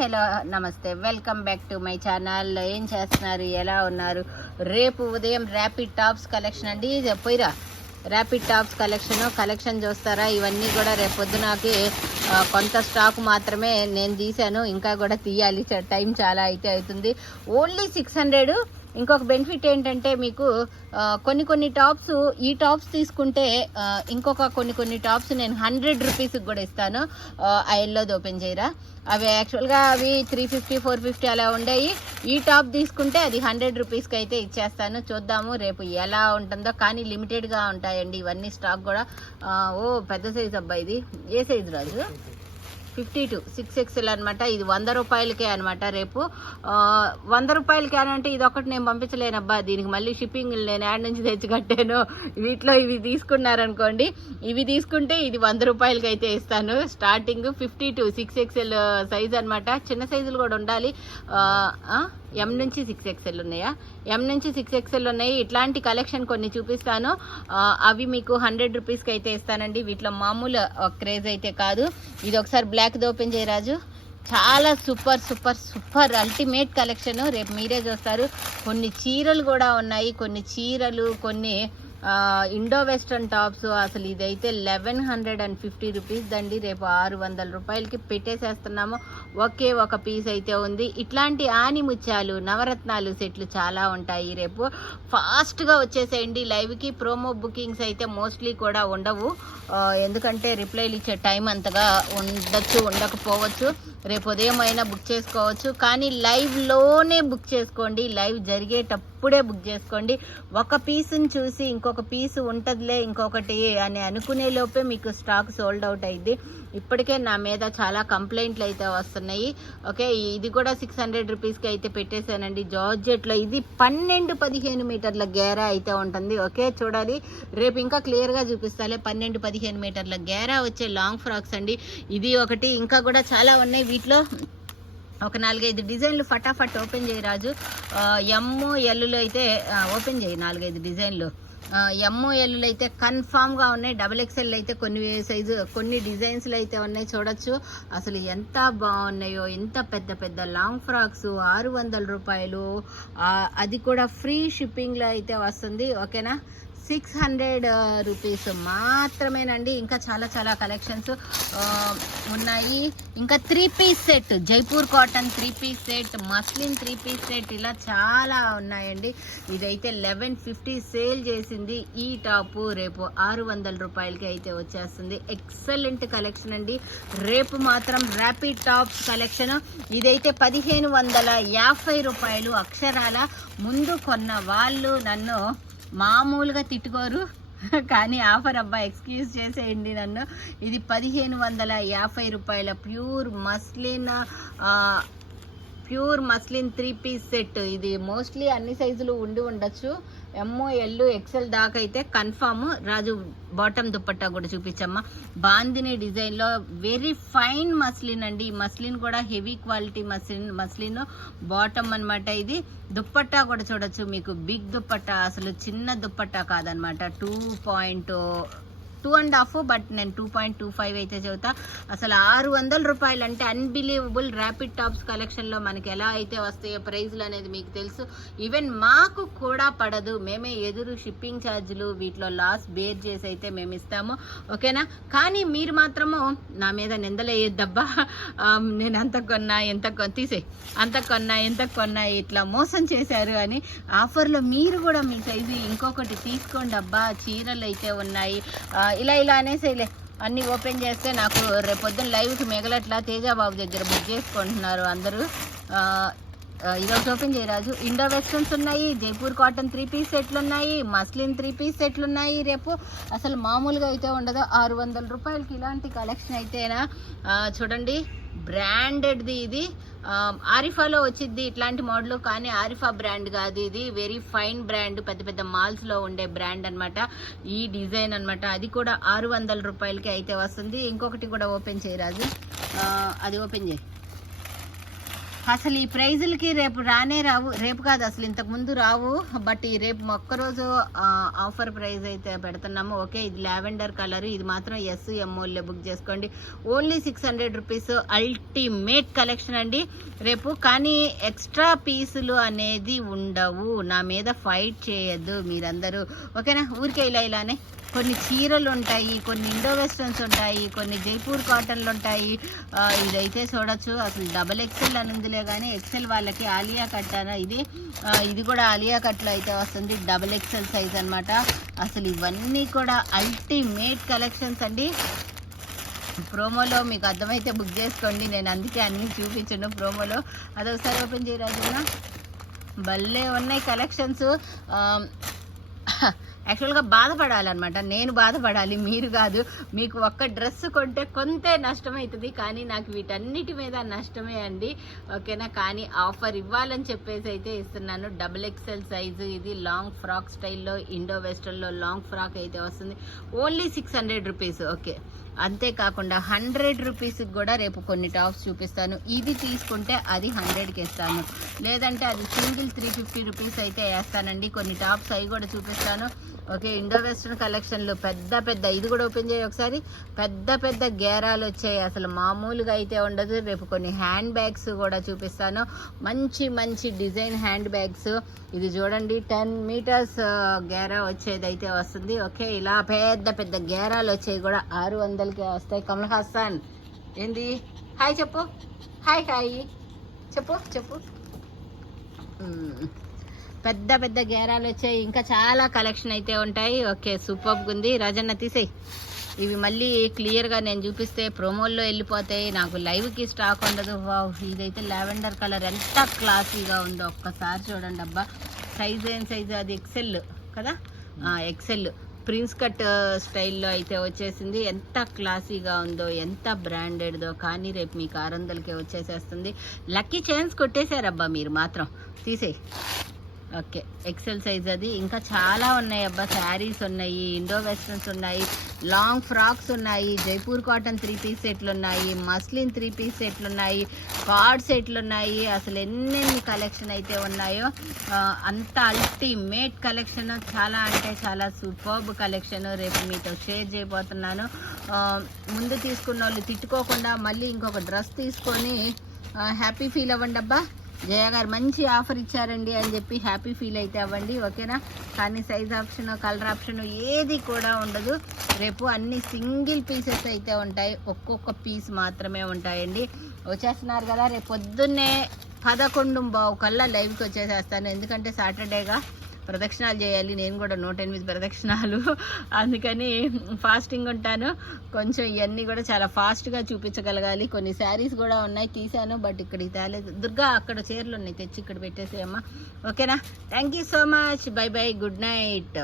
Hello నమస్తే, welcome back to my channel. ఏం చేస్తున్నారు, ఎలా ఉన్నారు? రేపు ఉదయం ర్యాపిడ్ టాప్స్ కలెక్షన్ అండి. పోయిరా ర్యాపిడ్ టాప్స్ కలెక్షన్ చూస్తారా? ఇవన్నీ కూడా రేపు పొద్దునకి కొంత స్టాక్ మాత్రమే నేను తీశాను, ఇంకా కూడా తీయాలి, టైం చాలా అయితే అవుతుంది. ఓన్లీ 600. ఇంకొక బెనిఫిట్ ఏంటంటే మీకు కొన్ని టాప్స్, ఈ టాప్స్ తీసుకుంటే ఇంకొక కొన్ని టాప్స్ నేను 100 రూపీస్కి కూడా ఇస్తాను. ఆ ఎల్లోది ఓపెన్ చేయరా? అవి యాక్చువల్గా అవి 350 450 అలా ఉండేవి. ఈ టాప్ తీసుకుంటే అది 100 రూపీస్కి అయితే ఇచ్చేస్తాను. చూద్దాము రేపు ఎలా ఉంటుందో, కానీ లిమిటెడ్గా ఉంటాయండి ఇవన్నీ స్టాక్ కూడా. పెద్ద సైజు అబ్బా, ఇది ఏ సైజు రాజు? 52 6XL అనమాట. ఇది 100 రూపాయలకే అనమాట. రేపు 100 రూపాయలకి అని అంటే ఇది ఒకటి నేను పంపించలేనబ్బా, దీనికి మళ్ళీ షిప్పింగ్ నేను యాడ్ నుంచి తెచ్చి కట్టాను. వీటిలో ఇవి తీసుకున్నారనుకోండి, ఇవి తీసుకుంటే ఇది 100 రూపాయలకి అయితే ఇస్తాను. స్టార్టింగ్ 52 6XL సైజ్ అనమాట. చిన్న సైజులు కూడా ఉండాలి. M నుంచి 6XL ఉన్నాయా? M నుంచి 6XL ఉన్నాయి. ఇట్లాంటి కలెక్షన్ కొన్ని చూపిస్తాను. అవి మీకు 100 రూపీస్కి అయితే ఇస్తానండి. వీటిలో మామూలు క్రేజ్ అయితే కాదు. ఇది ఒకసారి బ్లాక్ది ఓపెన్ చేయరాజు. చాలా సూపర్ అల్టిమేట్ కలెక్షన్. రేపు మీరే చూస్తారు. కొన్ని చీరలు కూడా ఉన్నాయి, కొన్ని ఇండో వెస్ట్రన్ టాప్స్. అసలు ఇదైతే 1150 రూపీస్ దండి. రేపు 600 రూపాయలకి పెట్టేసేస్తున్నాము. ఒకే ఒక పీస్ అయితే ఉంది. ఇట్లాంటి ఆని ముత్యాలు, నవరత్నాలు సెట్లు చాలా ఉంటాయి. రేపు ఫాస్ట్గా వచ్చేసేయండి లైవ్కి. ప్రోమో బుకింగ్స్ అయితే మోస్ట్లీ కూడా ఉండవు, ఎందుకంటే రిప్లైలు ఇచ్చే టైం అంతగా ఉండకపోవచ్చు. రేపు ఉదయం అయినా బుక్ చేసుకోవచ్చు, కానీ లైవ్లోనే బుక్ చేసుకోండి. లైవ్ జరిగేటప్పుడే బుక్ చేసుకోండి. ఒక పీస్ని చూసి ఇంకొక పీసు ఉంటుందిలే ఇంకొకటి అని అనుకునే లోపే మీకు స్టాక్ సోల్డ్ అవుట్ అయింది. ఇప్పటికే నా మీద చాలా కంప్లైంట్లు అయితే వస్తున్నాయి. ఓకే, ఇది కూడా 600 రూపీస్కి అయితే పెట్టేశానండి. జార్జెట్లో ఇది 12-15 మీటర్ల గేరా అయితే ఉంటుంది. ఓకే, చూడాలి రేపు ఇంకా క్లియర్గా చూపిస్తాలే. 12-15 మీటర్ల గేరా వచ్చే లాంగ్ ఫ్రాక్స్ అండి. ఇది ఒకటి, ఇంకా కూడా చాలా ఉన్నాయి. వీటిలో ఒక 4-5 డిజైన్లు ఫటాఫట్ ఓపెన్ చేయి రాజు. ML అయితే ఓపెన్ చేయి. 4-5 డిజైన్లు ML అయితే కన్ఫామ్గా ఉన్నాయి. XXL అయితే కొన్ని డిజైన్స్లు అయితే ఉన్నాయి. చూడొచ్చు అసలు ఎంత బాగున్నాయో. ఎంత పెద్ద లాంగ్ ఫ్రాక్స్ 600 రూపాయలు, అది కూడా ఫ్రీ షిప్పింగ్లో అయితే వస్తుంది. ఓకేనా, 600 రూపీస్ మాత్రమేనండి. ఇంకా చాలా కలెక్షన్స్ ఉన్నాయి. ఇంకా 3 piece set, Jaipur cotton 3 piece set, muslin 3 piece set, ఇలా చాలా ఉన్నాయండి. ఇదైతే 1150 సేల్ చేసింది. ఈ టాపు రేపు 600 రూపాయలకి అయితే వచ్చేస్తుంది. ఎక్సలెంట్ కలెక్షన్ అండి. రేపు మాత్రం ర్యాపిడ్ టాప్స్ కలెక్షన్. ఇదైతే 1550 రూపాయలు. అక్షరాల ముందు కొన్న వాళ్ళు నన్ను మామూలుగా తిట్టుకోరు, కానీ ఆఫర్ అబ్బా, ఎక్స్క్యూజ్ చేసేయండి నన్ను. ఇది 1550 రూపాయల ప్యూర్ మస్లిన్ 3 పీస్ సెట్. ఇది మోస్ట్లీ అన్ని సైజులు ఉండొచ్చు. ML XL దాకా అయితే కన్ఫామ్. రాజు బాటమ్ దుప్పట్టా కూడా చూపించమ్మా. బాందిని డిజైన్లో వెరీ ఫైన్ మస్లిన్ అండి. మస్లిన్ కూడా హెవీ క్వాలిటీ మస్లిన్ బాటమ్ అనమాట. ఇది దుప్పట్టా కూడా చూడొచ్చు మీకు. బిగ్ దుప్పట్టా, అసలు చిన్న దుప్పట్టా కాదనమాట. 2.5, బట్ నేను 2.25 అయితే చెబుతా. అసలు 600 రూపాయలు అంటే అన్బిలీవబుల్. ర్యాపిడ్ టాప్స్ కలెక్షన్లో మనకి ఎలా అయితే వస్తాయో ప్రైజ్లు అనేది మీకు తెలుసు. ఈవెన్ మాకు కూడా పడదు, మేమే ఎదురు షిప్పింగ్ ఛార్జీలు వీటిలో లాస్ బేర్ చేసి అయితే మేము ఇస్తాము. ఓకేనా, కానీ మీరు మాత్రము నా మీద నిందలేయొద్దబ్బా. నేను ఎంత కొన్నా ఇట్లా మోసం చేశారు అని. ఆఫర్లో మీరు కూడా మీ సైజు ఇంకొకటి తీసుకోండి అబ్బా. చీరలు అయితే ఉన్నాయి. ఇలా అనేసేలే, అన్నీ ఓపెన్ చేస్తే నాకు రేపొద్దున లైవ్కి మిగలట్లా. తేజాబాబు దగ్గర బుక్ చేసుకుంటున్నారు అందరూ. ఈరోజు ఓపెన్ చేయరాజు. ఇండో వెస్ట్రన్స్ ఉన్నాయి, జైపూర్ కాటన్ 3 పీస్ సెట్లు ఉన్నాయి, మస్లిన్ 3 పీస్ సెట్లు ఉన్నాయి. రేపు అసలు మామూలుగా అయితే ఉండదు. 600 రూపాయలకి ఇలాంటి కలెక్షన్ అయితేనా. చూడండి, బ్రాండెడ్ది ఇది. ఆరిఫాలో వచ్చింది ఇట్లాంటి మోడల్, కానీ ఆరిఫా బ్రాండ్ కాదు ఇది. వెరీ ఫైన్ బ్రాండ్, పెద్ద మాల్స్లో ఉండే బ్రాండ్ అనమాట. ఈ డిజైన్ అనమాట. అది కూడా 600 రూపాయలకి అయితే వస్తుంది. ఇంకొకటి కూడా ఓపెన్ చేయరాజు. అది ఓపెన్ చేయి. అసలు ఈ ప్రైజులకి రేపు రానే రావు, రేపు కాదు అసలు ఇంతకు ముందు రావు. బట్ ఈ రేపు ఒక్కరోజు ఆఫర్ ప్రైస్ అయితే పెడుతున్నాము. ఓకే, ఇది లావెండర్ కలర్, ఇది మాత్రం SMOలో బుక్ చేసుకోండి. Only 600 rupees. అల్టిమేట్ కలెక్షన్ అండి రేపు. కానీ ఎక్స్ట్రా పీసులు అనేది ఉండవు, నా మీద ఫైట్ చేయొద్దు మీరందరూ, ఓకేనా. ఊరికే ఇలానే కొన్ని చీరలు ఉంటాయి, కొన్ని ఇండో వెస్టర్న్స్ ఉంటాయి, కొన్ని జైపూర్ కాటన్లు ఉంటాయి. ఇదైతే చూడొచ్చు, అసలు XXL అని ఉందిలే కానీ XL వాళ్ళకి ఆలియా కట్ అన ఇది కూడా ఆలియా కట్లో అయితే వస్తుంది, XXL సైజ్ అనమాట. అసలు ఇవన్నీ కూడా అల్టిమేట్ కలెక్షన్స్ అండి. ప్రోమోలో మీకు అర్థమైతే బుక్ చేసుకోండి, నేను అందుకే అన్నీ చూపించను ప్రోమోలో. అదొకసారి ఓపెన్ చేయరాజునా, భలే ఉన్నాయి కలెక్షన్స్. యాక్చువల్గా బాధపడాలన్నమాట, నేను బాధపడాలి, మీరు కాదు. మీకు ఒక్క డ్రెస్ కొంటే కొంతే నష్టమవుతుంది, కానీ నాకు వీటన్నిటి మీద నష్టమే అండి, ఓకేనా. కానీ ఆఫర్ ఇవ్వాలని చెప్పేసి అయితే ఇస్తున్నాను. XXL సైజు, ఇది లాంగ్ ఫ్రాక్ స్టైల్లో ఇండో వెస్టర్న్లో లాంగ్ ఫ్రాక్ అయితే వస్తుంది. Only 600 rupees. ఓకే, అంతేకాకుండా 100 రూపీస్కి కూడా రేపు కొన్ని టాప్స్ చూపిస్తాను. ఇది తీసుకుంటే అది 100కి ఇస్తాను, లేదంటే అది సింగిల్ 350 రూపీస్ అయితే వేస్తానండి. కొన్ని టాప్స్ అవి కూడా చూపిస్తాను. ఓకే, ఇండో వెస్టర్న్ కలెక్షన్లు పెద్ద ఇది కూడా ఓపెన్ చేయి ఒకసారి. పెద్ద గేరాలు వచ్చాయి, అసలు మామూలుగా అయితే ఉండదు. రేపు కొన్ని హ్యాండ్ బ్యాగ్స్ కూడా చూపిస్తాను, మంచి డిజైన్ హ్యాండ్ బ్యాగ్స్. ఇది చూడండి 10 మీటర్స్ గేరా వచ్చేది అయితే వస్తుంది. ఓకే, ఇలా పెద్ద గేరాలు వచ్చేవి కూడా 600కే వస్తాయి. కమల్ హాసన్ ఏంది, హాయ్ చెప్పు, హాయ్ చెప్పు. పెద్ద గేరాలు వచ్చాయి, ఇంకా చాలా కలెక్షన్ అయితే ఉంటాయి. ఓకే, సూపర్గా ఉంది. రాజన్న తీసేయి, ఇవి మళ్ళీ క్లియర్గా నేను చూపిస్తే ప్రోమోల్లో వెళ్ళిపోతాయి, నాకు లైవ్కి స్టాక్ ఉండదు. ఇదైతే లావెండర్ కలర్ ఎంత క్లాసీగా ఉందో ఒక్కసారి చూడండి. అబ్బా, సైజ్ ఏం సైజు అది XL కదా, XL ప్రిన్స్ కట్ స్టైల్లో అయితే వచ్చేసింది. ఎంత క్లాసీగా ఉందో, ఎంత బ్రాండెడ్దో. కానీ రేపు మీకు 600కే వచ్చేసేస్తుంది. లక్కీ ఛాన్స్ కొట్టేశారబ్బా మీరు మాత్రం, తీసేయి. ఓకే, XL సైజ్ అది. ఇంకా చాలా ఉన్నాయి అబ్బా, శారీస్ ఉన్నాయి, ఇండో వెస్టర్న్స్ ఉన్నాయి, లాంగ్ ఫ్రాక్స్ ఉన్నాయి, జైపూర్ కాటన్ 3 పీస్ సెట్లు ఉన్నాయి, మస్లిన్ 3 పీస్ సెట్లు ఉన్నాయి, కార్డ్ సెట్లు ఉన్నాయి. అసలు ఎన్నెన్ని కలెక్షన్ అయితే ఉన్నాయో, అంత అల్టిమేట్ కలెక్షన్, చాలా అంటే చాలా సూపర్బ్ కలెక్షన్ రేపు మీతో షేర్ చేయబోతున్నాను. ముందు తీసుకున్న వాళ్ళు తిట్టుకోకుండా మళ్ళీ ఇంకొక డ్రెస్ తీసుకొని హ్యాపీ ఫీల్ అవ్వండి. అబ్బా, జయ గారు మంచి ఆఫర్ ఇచ్చారండి అని చెప్పి హ్యాపీ ఫీల్ అయితే అవ్వండి, ఓకేనా. కానీ సైజ్ ఆప్షన్, కలర్ ఆప్షన్ ఏది కూడా ఉండదు రేపు. అన్ని సింగిల్ పీసెస్ అయితే ఉంటాయి, ఒక్కొక్క పీస్ మాత్రమే ఉంటాయండి. వచ్చేస్తున్నారు కదా, రేపు పొద్దున్నే 11:15 కల్లా లైవ్కి వచ్చేసేస్తాను. ఎందుకంటే సాటర్డేగా ప్రదక్షిణాలు చేయాలి, నేను కూడా 108 ప్రదక్షిణాలు, అందుకని ఫాస్టింగ్ ఉంటాను. కొంచెం ఇవన్నీ కూడా చాలా ఫాస్ట్గా చూపించగలగాలి. కొన్ని శారీస్ కూడా ఉన్నాయి, తీసాను, బట్ ఇక్కడికి తేలేదు. దుర్గా అక్కడ చీరలు ఉన్నాయి, తెచ్చి ఇక్కడ పెట్టేసేయమ్మా, ఓకేనా. Thank you so much, by good night.